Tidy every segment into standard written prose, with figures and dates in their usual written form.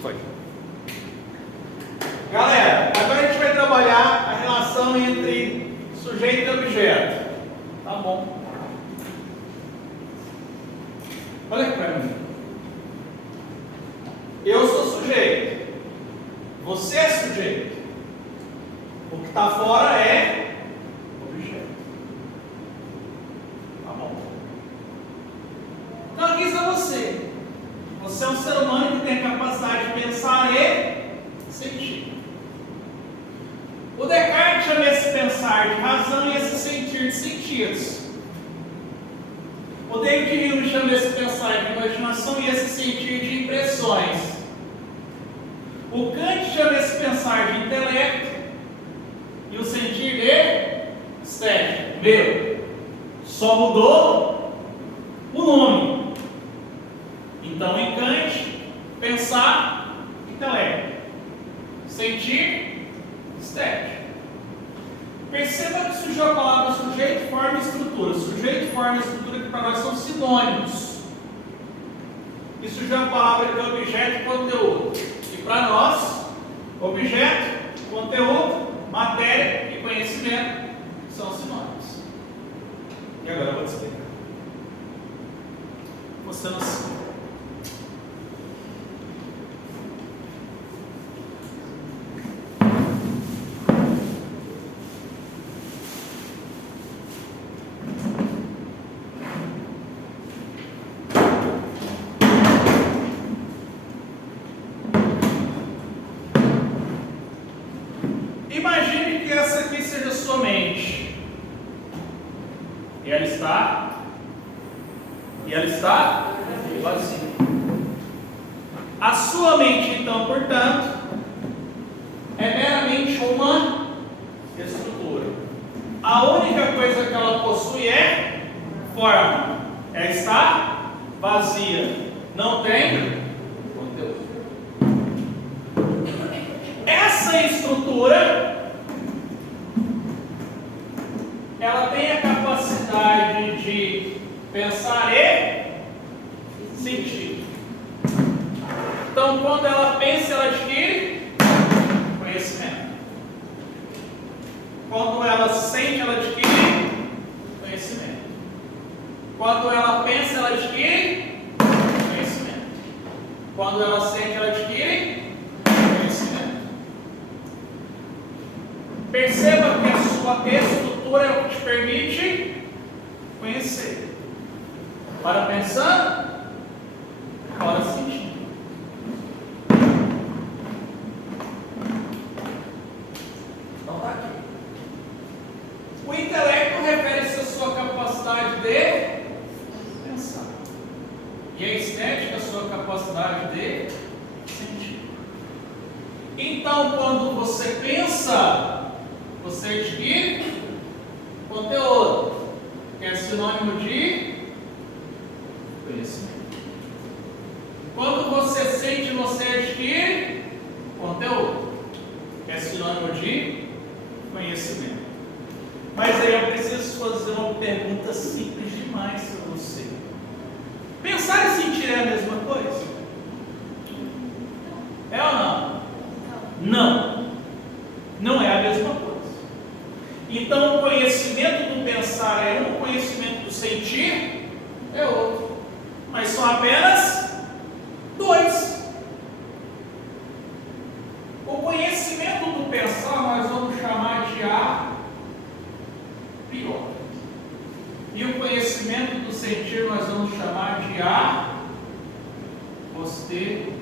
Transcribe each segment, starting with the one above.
Foi. Galera, agora a gente vai trabalhar a relação entre sujeito e objeto. Tá bom. Olha aqui para mim. Eu sou sujeito. Você é sujeito. O que está fora é objeto. Tá bom. Então aqui está você. Você é um ser humano que tem a capacidade de pensar e sentir. O Descartes chama esse pensar de razão e esse sentir de sentidos. O David Hume chama esse pensar de imaginação e esse sentir de impressões. O Kant chama esse pensar de intelecto e o sentir de estética. Meu, só mudou o nome. Então, em Kant, pensar, intelecto. Sentir, estética. Perceba que surgiu a palavra sujeito, forma e estrutura. Sujeito, forma e estrutura que para nós são sinônimos. E surgiu a palavra que é objeto e conteúdo. E para nós, objeto, conteúdo, matéria e conhecimento são sinônimos. E agora eu vou te explicar. Você não sabe. Imagine que essa aqui seja a sua mente. E ela está vazia. A sua mente, então, portanto, é meramente uma estrutura. A única coisa que ela possui é forma. Ela está vazia. Não tem conteúdo. Essa estrutura, ela tem a capacidade de pensar e sentir. Então, quando ela pensa, ela adquire conhecimento. Quando ela sente, ela adquire conhecimento. Quando ela pensa, ela adquire conhecimento. Quando ela sente, ela adquire conhecimento. Perceba que a sua estrutura é o que te permite conhecer. Para pensar, para sentir. Então está aqui. O intelecto refere-se à sua capacidade de pensar. E a estética à sua capacidade de sentir. Então, quando você pensa, você adquire conteúdo, que é sinônimo de conhecimento. Quando você sente, você adquire conteúdo, que é sinônimo de conhecimento. Mas aí eu preciso fazer uma pergunta simples demais para você. Pensar e sentir é a mesma coisa? É ou não? Não. Não é a mesma coisa. Então, o conhecimento do pensar é um, o conhecimento do sentir é outro. Mas são apenas dois. O conhecimento do pensar nós vamos chamar de a priori. E o conhecimento do sentir nós vamos chamar de a posterior.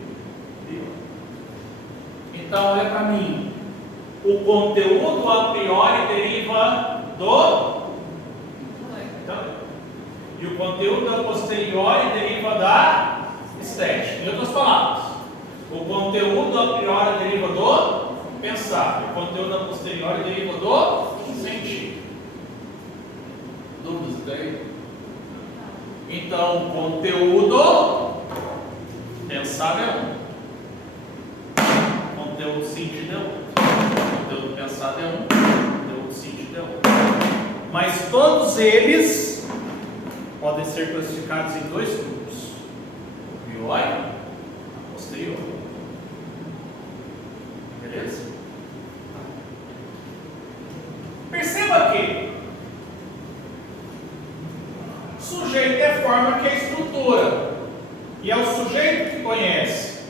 Então, olha para mim. O conteúdo a priori deriva do intelecto. E o conteúdo a posteriori deriva da estética. Em outras palavras, o conteúdo a priori deriva do pensar. E o conteúdo a posteriori deriva do sentir. Dúvidas daí? Então, conteúdo pensar é um. Conteúdo sentido é outro. Conteúdo pensado é um, conteúdo sentido é outro. Mas todos eles podem ser classificados em dois grupos: o priori e o posterior. Beleza? Perceba que sujeito é forma que é estrutura, e é o sujeito que conhece.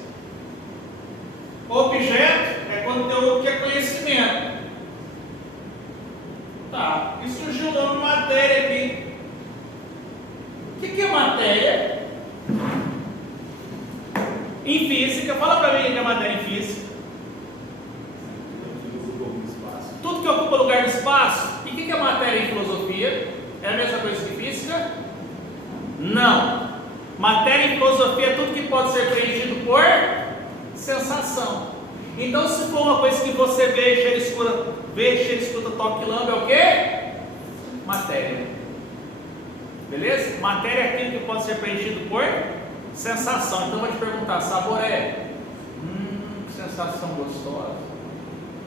Objeto é conteúdo que é conhecimento. Tá, e surgiu o nome matéria aqui. O que é matéria? Em física, fala pra mim o que é matéria em física. Tudo que ocupa lugar no espaço. E o que é matéria em filosofia? É a mesma coisa que física? Não. Matéria em filosofia é tudo que pode ser preenchido por sensação. Então, se for uma coisa que você vê, cheira, escuta, toque e lambe, é o quê? Matéria. Beleza? Matéria é aquilo que pode ser preenchido por sensação. Então, eu vou te perguntar: sabor é? Que sensação gostosa.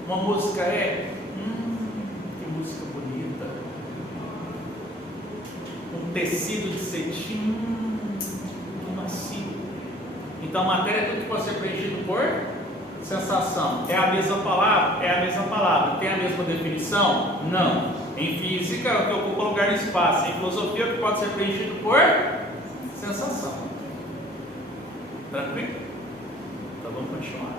Uma música é? Que música bonita. Um tecido de cetim, tudo macio. Então, matéria é tudo que pode ser preenchido por sensação. É a mesma palavra? É a mesma palavra. Tem a mesma definição? Não. Em física é o que ocupa lugar no espaço. Em filosofia é o que pode ser preenchido por sensação. Tranquilo? Então vamos continuar.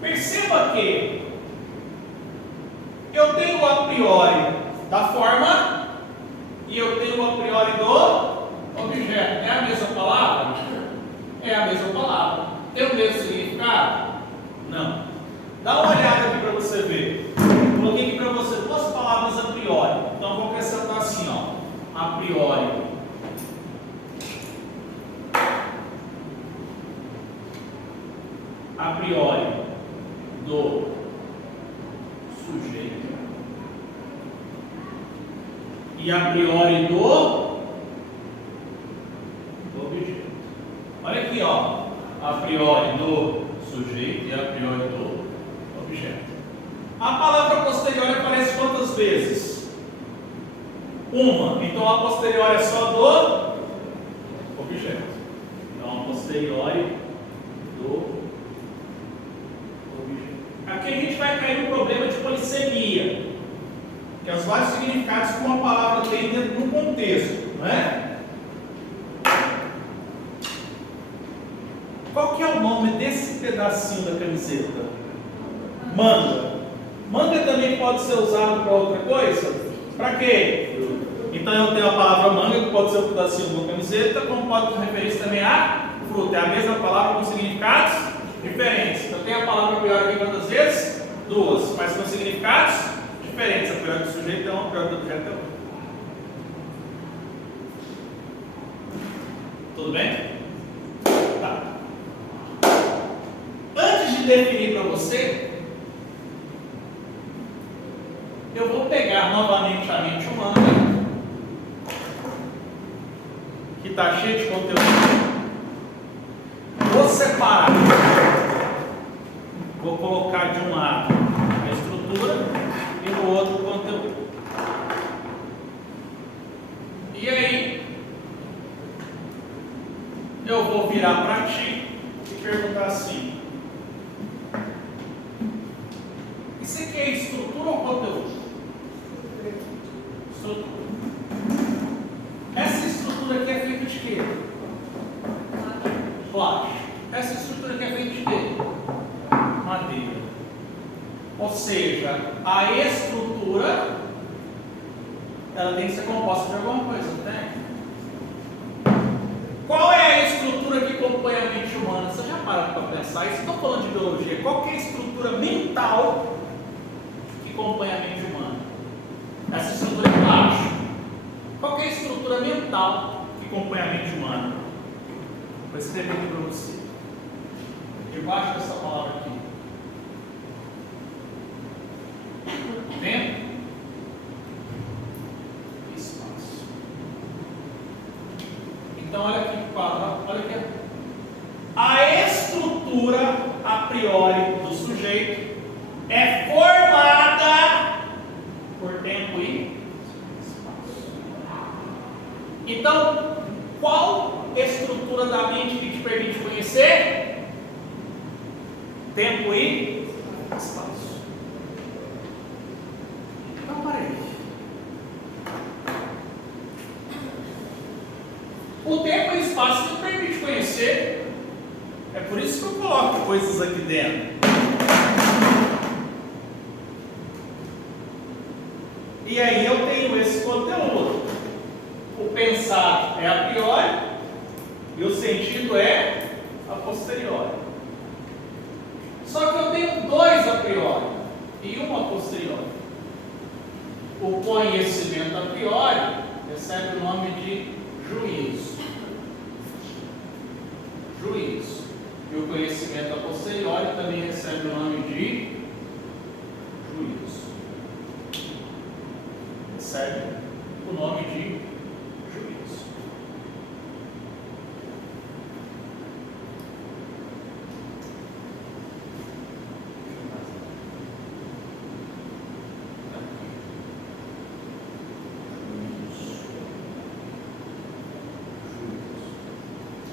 Perceba que eu tenho o a priori da forma e eu tenho o a priori do objeto. É a mesma palavra? É a mesma palavra. Tem o mesmo significado? Não. Dá uma olhada aqui para você ver. Coloquei aqui para você duas palavras a priori. Então vou acrescentar assim, ó. A priori. A priori do sujeito e a priori do objeto. Olha aqui, ó. A priori do sujeito e a priori do objeto. A palavra posterior aparece quantas vezes? Uma. Então a posterior é só do objeto. Então a posterior do objeto. Aqui a gente vai cair no problema de polissemia, que é os vários significados que uma palavra tem dentro de um contexto, não é? Qual que é o nome desse pedacinho da camiseta? Manga. Manga também pode ser usado para outra coisa? Para quê? Então eu tenho a palavra manga, que pode ser um pedacinho de uma camiseta, como pode referir também a fruta. É a mesma palavra com significados diferentes. Então tem a palavra priori aqui quantas vezes? Duas, mas com significados diferentes. A priori do sujeito é uma, a priori do objeto é outra. Tudo bem? Tá. Antes de definir para você, eu vou pegar novamente a mente humana, que está cheia de conteúdo. Vou separar. Vou colocar de um lado a estrutura e do outro o conteúdo. E aí, eu vou virar para ti e perguntar assim: isso aqui é estrutura ou conteúdo? Estrutura. Essa estrutura aqui é feita de quê? Plástico. Essa estrutura aqui é feita de quê? Madeira. Ou seja, a estrutura ela tem que ser composta de alguma coisa, não tem? Qual é a estrutura que compõe a mente humana? Você já parou para pensar? Isso estou falando de biologia. Qual que é a estrutura mental que compõe a mente humana? Essa estrutura é plástico. Qual que é a estrutura mental que compõe a mente humana? Vou escrever aqui para você. Debaixo dessa palavra aqui. Tempo. Espaço. Então olha aqui, olha aqui. A estrutura a priori do sujeito é formada por tempo e espaço. Então, qual estrutura da mente que te permite conhecer? Tempo e espaço. Então, parei. O tempo e o espaço nos permite conhecer. É por isso que eu coloco coisas aqui dentro. E aí eu tenho esse conteúdo. O pensar é a priori e o sentido é a posteriori. Só que eu tenho dois a priori e um a posteriori. O conhecimento a priori recebe o nome de juízo. Juízo. E o conhecimento a posteriori também recebe o nome de juízo. Recebe o nome de juízo.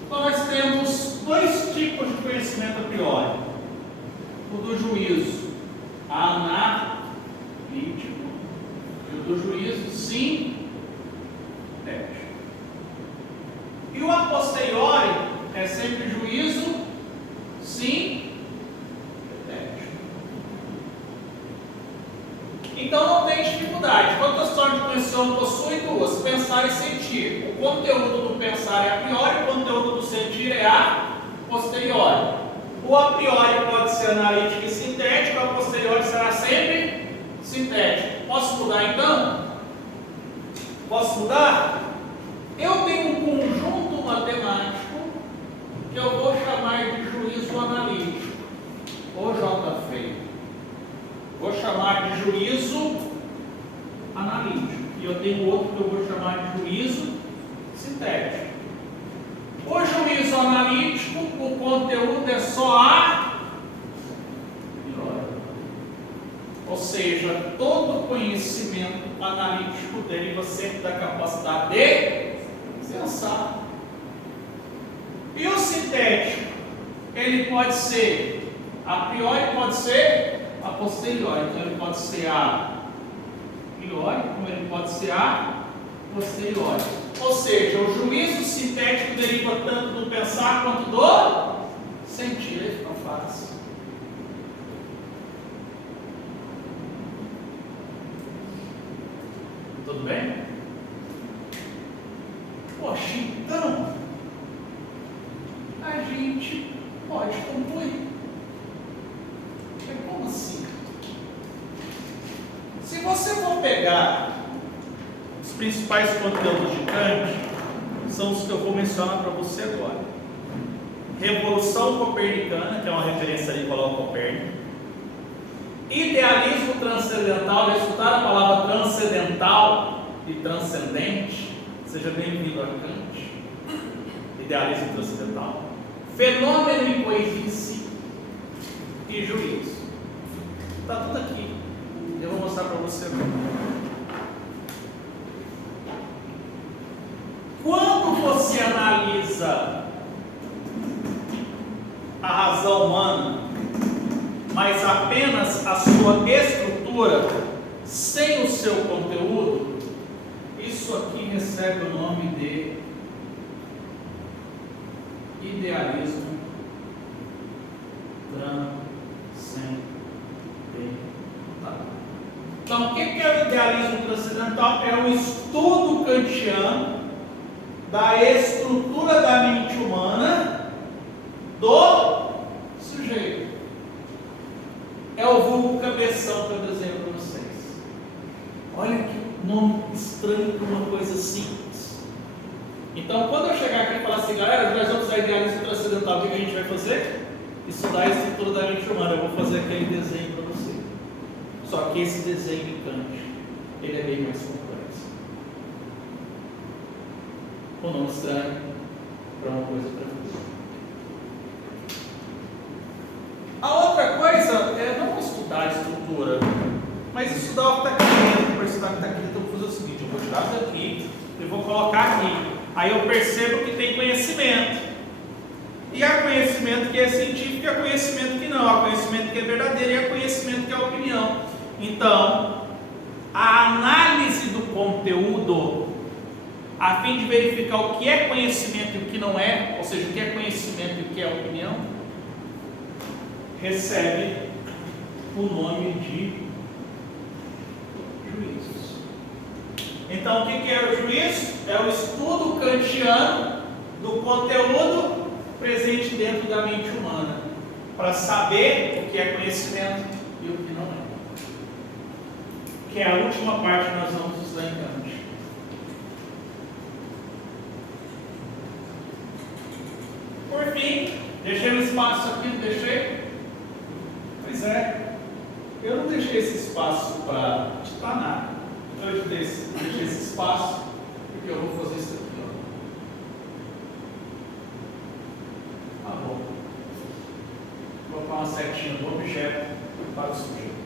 Então nós temos dois tipos de conhecimento a priori. O do juízo analítico e o do juízo sintético. E o a posteriori é sempre juízo sintético. Então não tem dificuldade. Quando a história de cognição possui duas, pensar e sentir. O conteúdo do pensar é a priori, o conteúdo do sentir é a posteriori. O a priori pode ser analítico e sintético, a posteriori será sempre sintético. Posso mudar então? Posso mudar? Eu tenho um conjunto matemático que eu vou chamar de juízo analítico, ou J feio. Vou chamar de juízo analítico. E eu tenho outro que eu vou chamar de juízo sintético. O juízo analítico, o conteúdo é só a priori. Ou seja, todo conhecimento analítico deriva sempre da capacidade de pensar. E o sintético, ele pode ser a priori, pode ser a posteriori. Então ele pode ser a priori, como ele pode ser a posteriori. Ou seja, o juízo sintético deriva tanto do pensar quanto do sentir. Aí fica fácil. Tudo bem? Poxa, então a gente pode concluir. Como assim? Se você for pegar os principais conteúdos de Kant, são os que eu vou mencionar para você agora. Revolução Copernicana, que é uma referência a Nicolau Copérnico. Idealismo transcendental. Já escutaram a palavra transcendental e transcendente? Seja bem-vindo a Kant. Idealismo transcendental. Fenômeno e coisice e juízo. Está tudo aqui. Eu vou mostrar para você agora. Quando você analisa a razão humana, mas apenas a sua estrutura, sem o seu conteúdo, isso aqui recebe o nome de idealismo transcendental. Então, o que é o idealismo transcendental? É o estudo kantiano da estrutura da mente humana do sujeito. É o vulgo cabeção que eu desenho para vocês. Olha que nome estranho para uma coisa simples. Então, quando eu chegar aqui e falar assim, galera, nós vamos usar idealismo transcendental, o que a gente vai fazer? Estudar a estrutura da mente humana. Eu vou fazer aquele desenho para você. Só que esse desenho de Kant, ele é bem mais complexo. Um nome estranho para uma coisa tranquila. A outra coisa é não estudar a estrutura, mas estudar o que está aqui dentro. Para estudar o que está aqui dentro, eu vou fazer o seguinte: eu vou tirar isso daqui e vou colocar aqui. Aí eu percebo que tem conhecimento. E E há conhecimento que é científico e há conhecimento que não. Há conhecimento que é verdadeiro e há conhecimento que é opinião. Então, a análise do conteúdo, a fim de verificar o que é conhecimento e o que não é, ou seja, o que é conhecimento e o que é opinião, recebe o nome de juízos. Então, o que é o juízo? É o estudo kantiano do conteúdo presente dentro da mente humana, para saber o que é conhecimento e o que não é. Que é a última parte que nós vamos estudar em Kant. Por fim, deixei um espaço aqui, não deixei? Pois é, eu não deixei esse espaço para ditar nada. Eu deixei esse espaço porque eu vou fazer isso aqui. Tá bom. Vou colocar uma setinha do objeto para o sujeito.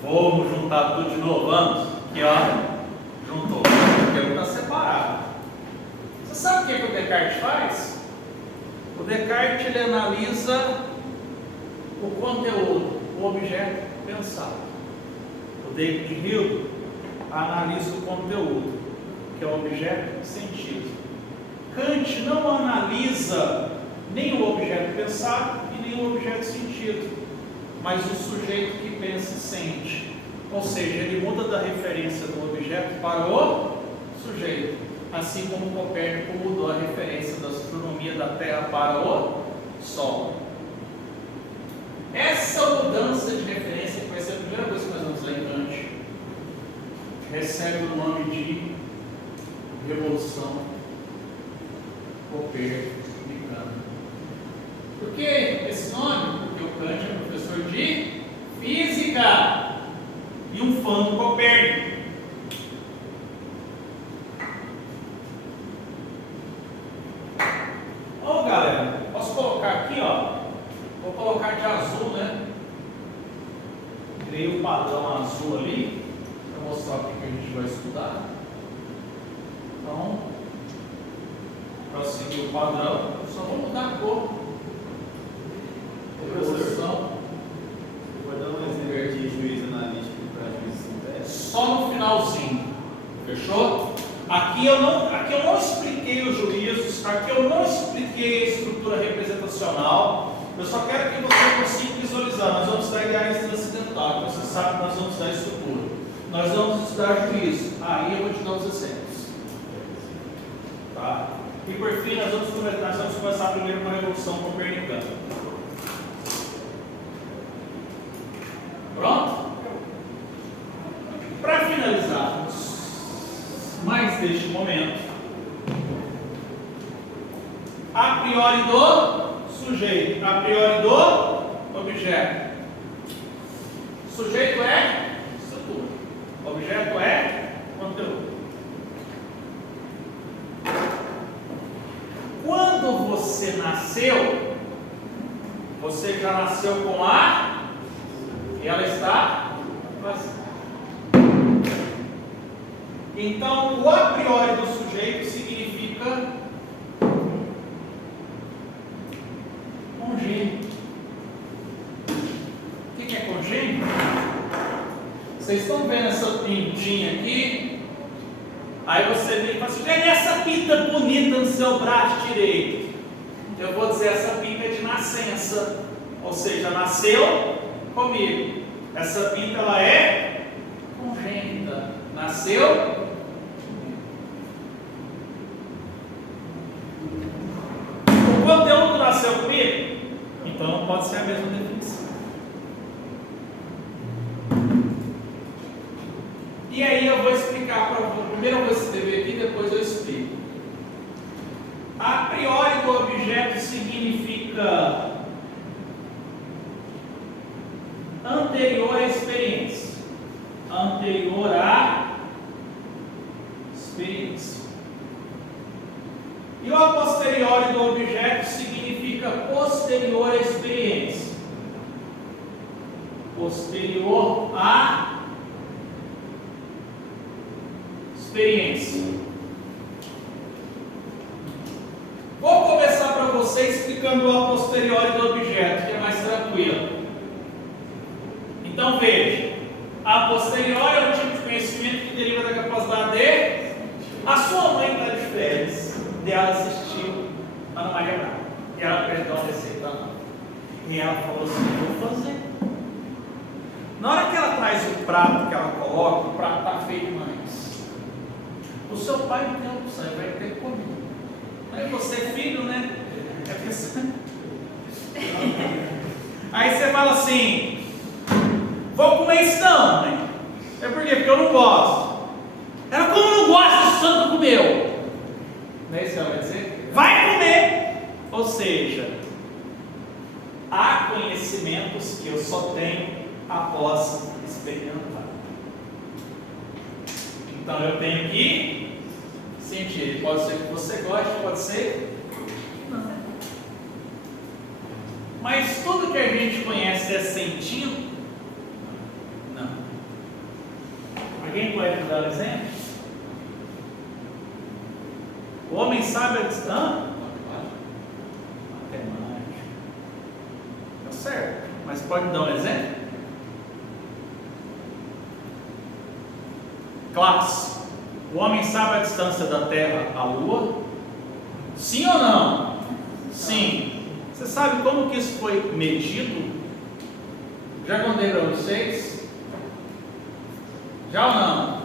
Vamos juntar tudo de novo, vamos? Aqui, ó. Juntou. Porque não está separado. Você sabe o que o Descartes faz? O Descartes, ele analisa o conteúdo, o objeto pensado. O David Hume analisa o conteúdo, que é o objeto sentido. Kant não analisa nem o objeto pensado e nem o objeto sentido, mas o sujeito que pensa e sente. Ou seja, ele muda da referência do objeto para o sujeito, assim como Copérnico mudou a referência da astronomia da Terra para o Sol. Essa mudança de referência, que vai ser a primeira coisa que nós vamos ler em Kant, recebe o nome de Revolução Copernicana. Por que esse nome? Porque o Kant é professor de física e um fã do Copérnico. Ó, galera, posso colocar aqui, ó. Vou colocar de azul, né? Criei um padrão azul ali para mostrar o que a gente vai estudar. Então, para seguir o padrão, eu só vou mudar a cor. Revolução. Vou dar um exemplo de juízo analítico para juízo sintético. Só no finalzinho. Fechou? Aqui eu não expliquei os juízos, aqui eu não expliquei a estrutura representacional. Eu só quero que você consiga visualizar. Nós vamos estudar ideais transcendentais. Você sabe que nós vamos estudar estrutura. Nós vamos estudar juízo. Aí eu vou te dar os exemplos. Tá? E por fim, nós vamos começar primeiro com a Revolução Copernicana. Pronto? Para finalizarmos mais deste momento, a priori do sujeito, a priori do objeto. Sujeito é estrutura, objeto é conteúdo. Quando você nasceu, você já nasceu com a e ela está vazia. Então, o a priori do sujeito significa congênito. O que é congênito? Vocês estão vendo essa pintinha aqui? Aí você vem e fala assim: olha essa pinta bonita no seu braço direito. Eu vou dizer, essa pinta é de nascença. Ou seja, nasceu comigo. Essa pinta ela é congênita. Nasceu. O conteúdo nasceu comigo? Então não pode ser a mesma definição. E aí eu vou explicar para você. Primeiro eu vou escrever aqui, depois eu explico. A priori do objeto significa anterior à experiência. Anterior à experiência. E o a posteriori do objeto significa posterior à experiência. Posterior à experiência. experiência. Vou começar para você explicando o a posteriori do objeto, que é mais tranquilo. Então veja, a posteriori é um tipo de conhecimento que deriva da capacidade de... A sua mãe está de férias, e ela assistiu a Ana Maria Braga, e ela perdeu a receita não. E ela falou assim, vou fazer. Na hora que ela traz o prato que ela coloca, o prato está feio demais. O seu pai não tem opção, ele vai ter que comer. Aí você é filho, né? É porque você... Aí você fala assim, vou comer isso não, mãe. É por quê? Porque eu não gosto. Ela, como não gosta, o santo comeu. Não é isso que ela vai dizer? Vai comer! Ou seja, há conhecimentos que eu só tenho após experimentar. Então eu tenho que sentir. Pode ser que você goste, pode ser que não. Mas tudo que a gente conhece é sentindo? Não. Alguém pode me dar um exemplo? O homem sabe a distância? Matemática. Tá certo. Mas pode me dar um exemplo? Classe. O homem sabe a distância da Terra à Lua? Sim ou não? Sim. Você sabe como que isso foi medido? Já contei para vocês? Já ou não?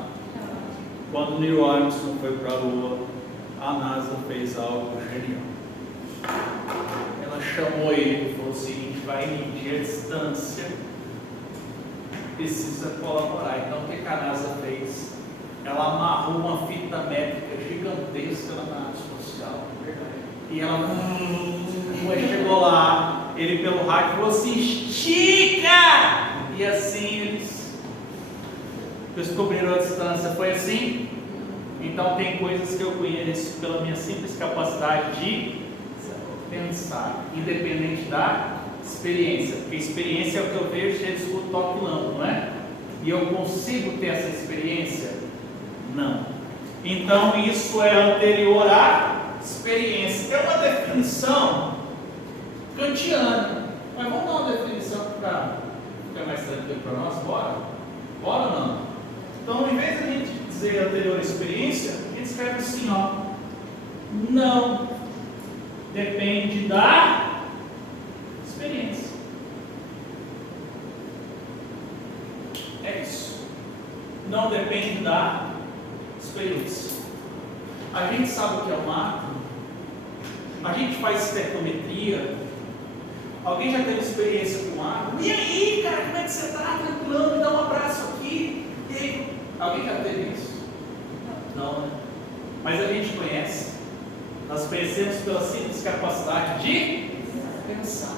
Quando Neil Armstrong foi para a Lua, a NASA fez algo genial. Ela chamou ele e falou o seguinte, vai medir a distância, precisa colaborar. Então o que a NASA fez? Ela amarrou uma fita métrica gigantesca na nave espacial. E ela chegou lá, ele pelo rádio falou assim, estica! E assim eles descobriram a distância. Foi assim? Então tem coisas que eu conheço pela minha simples capacidade de pensar, independente da experiência. Porque experiência é o que eu vejo, se eu escuto toque lampo, não é? E eu consigo ter essa experiência? Não. Então isso é anterior à experiência. É uma definição kantiana. Mas vamos dar uma definição para ficar mais tranquilo para nós? Bora? Bora ou não? Então, em vez de a gente dizer anterior à experiência, a gente escreve assim, ó. Não depende da experiência. É isso. Não depende da experiência. A gente sabe o que é um átomo. A gente faz espectrometria. Alguém já teve experiência com átomo? E aí, cara, como é que você está? Tranquilão, me dá um abraço aqui. E aí? Alguém já teve isso? Não, né? Mas a gente conhece. Nós conhecemos pela simples capacidade de pensar.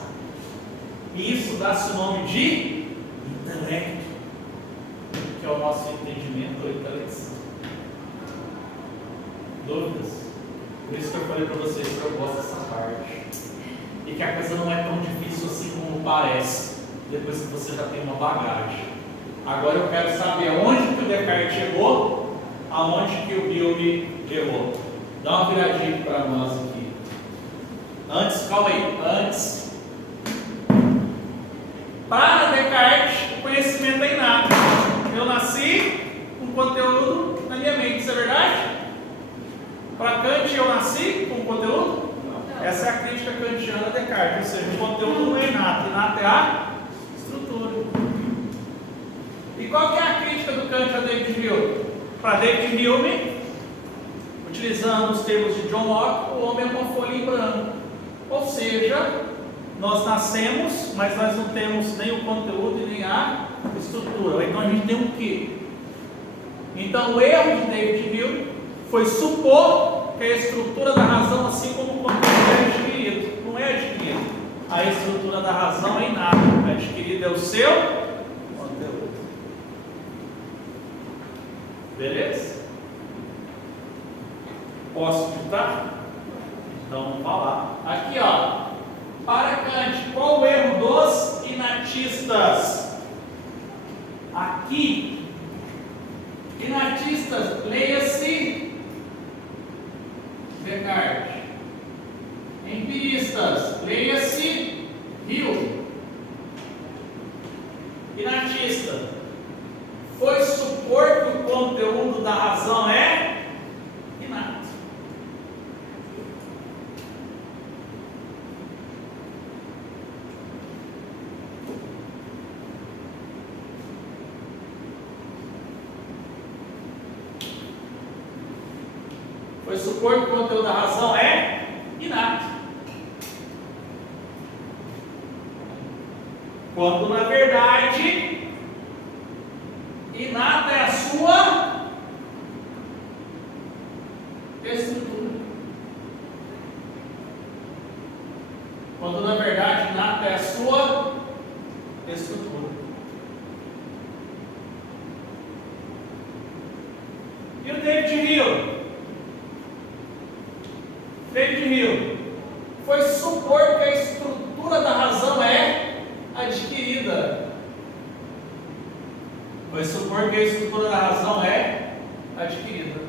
E isso dá-se o nome de intelecto, que é o nosso entendimento ou intelecção. Dúvidas? Por isso que eu falei para vocês que eu gosto dessa parte. E que a coisa não é tão difícil assim como parece, depois que você já tem uma bagagem. Agora eu quero saber aonde que o Descartes chegou, aonde que o Hume errou. Dá uma viradinha para nós aqui. Antes, calma aí, antes. Para Descartes, o conhecimento é inato. Eu nasci com conteúdo na minha mente, isso é verdade? Para Kant, eu nasci com conteúdo? Não. Essa é a crítica kantiana a Descartes, ou seja, o conteúdo não é inato, inato é a estrutura. E qual que é a crítica do Kant a David Hume? Para David Hume, utilizando os termos de John Locke, o homem é uma folha em branco. Ou seja, nós nascemos, mas nós não temos nem o conteúdo e nem a estrutura. Então a gente tem o quê? Então o erro de David Hume foi supor que a estrutura da razão, assim como o conteúdo, é adquirido. Não é adquirido. A estrutura da razão é inata. Adquirido é o seu conteúdo. Beleza? Posso digitar? Então vamos falar. Aqui, ó. Para Kant, qual o erro dos inatistas? Aqui, inatistas, leia-se Descartes. Empiristas, leia-se Hume. Inatista, foi supor que o conteúdo da razão é inato. Foi supor que o conteúdo da razão é inato. Quando na verdade, inata é a sua estrutura. Quando na verdade, inata é a sua estrutura. E o David Hume? David Hume foi supor que a estrutura da razão é adquirida. Foi supor que a estrutura da razão é adquirida.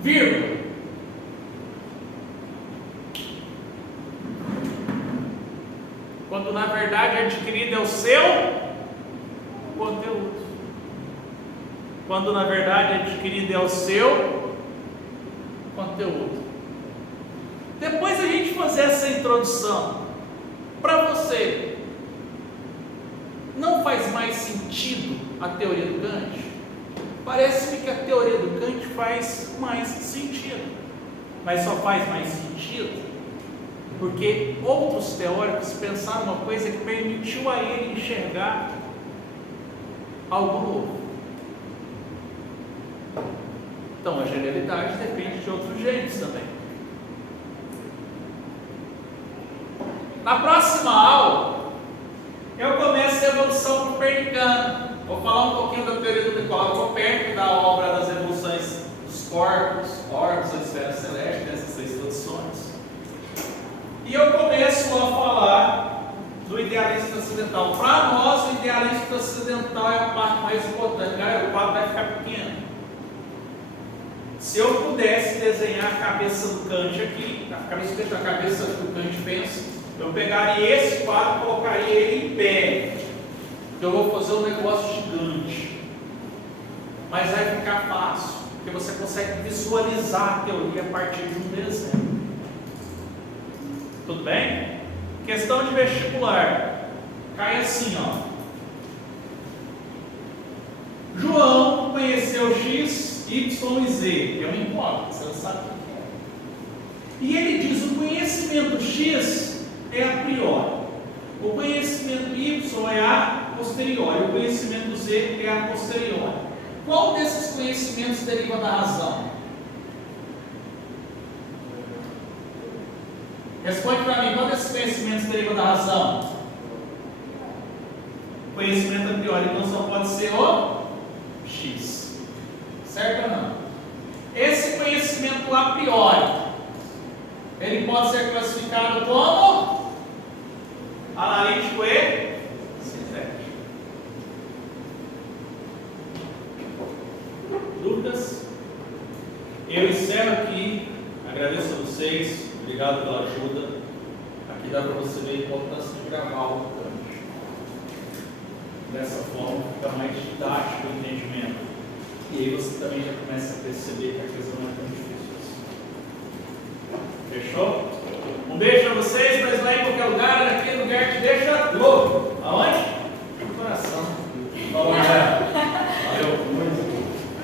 Vírgula. Quando na verdade adquirida é o seu conteúdo. Quando na verdade adquirido é o seu conteúdo. Depois a gente fazer essa introdução, para você, não faz mais sentido a teoria do Kant? Parece-me que a teoria do Kant faz mais sentido, mas só faz mais sentido porque outros teóricos pensaram uma coisa que permitiu a ele enxergar algo novo. Então a genialidade depende de outros gênios também. Na próxima aula, eu começo a evolução copernicana. Vou falar um pouquinho da teoria do Nicolau Copérnico, da obra das evoluções dos corpos, órgãos da esfera celeste, nessas 6 introduções. E eu começo a falar do idealismo transcendental. Para nós, o idealismo transcendental é a parte mais importante. O quadro vai ficar pequeno. Se eu pudesse desenhar a cabeça do Kant aqui, a cabeça do Kant pensa, eu pegaria esse quadro e colocaria ele em pé. Eu vou fazer um negócio gigante. Mas vai ficar fácil, porque você consegue visualizar a teoria a partir de um desenho. Tudo bem? Questão de vestibular. Cai assim, ó. João conheceu X, Y e Z. É uma incógnita, você não sabe o que é. E ele diz: o conhecimento X é a priori, o conhecimento Y é a posteriori, o conhecimento Z é a posteriori. Qual desses conhecimentos deriva da razão? Responde para mim, qual desses conhecimentos deriva da razão? Conhecimento a priori, então só pode ser o X. Certo ou não? Esse conhecimento a priori, ele pode ser classificado como analítico e sintético. Dúvidas? Eu encerro aqui, agradeço a vocês, obrigado pela ajuda. Aqui dá para você ver a importância de gravar o Kant. Dessa forma fica mais didático o entendimento. E aí você também já começa a perceber que a coisa não é tão difícil assim. Fechou? Um beijo para vocês, mas lá em qualquer lugar.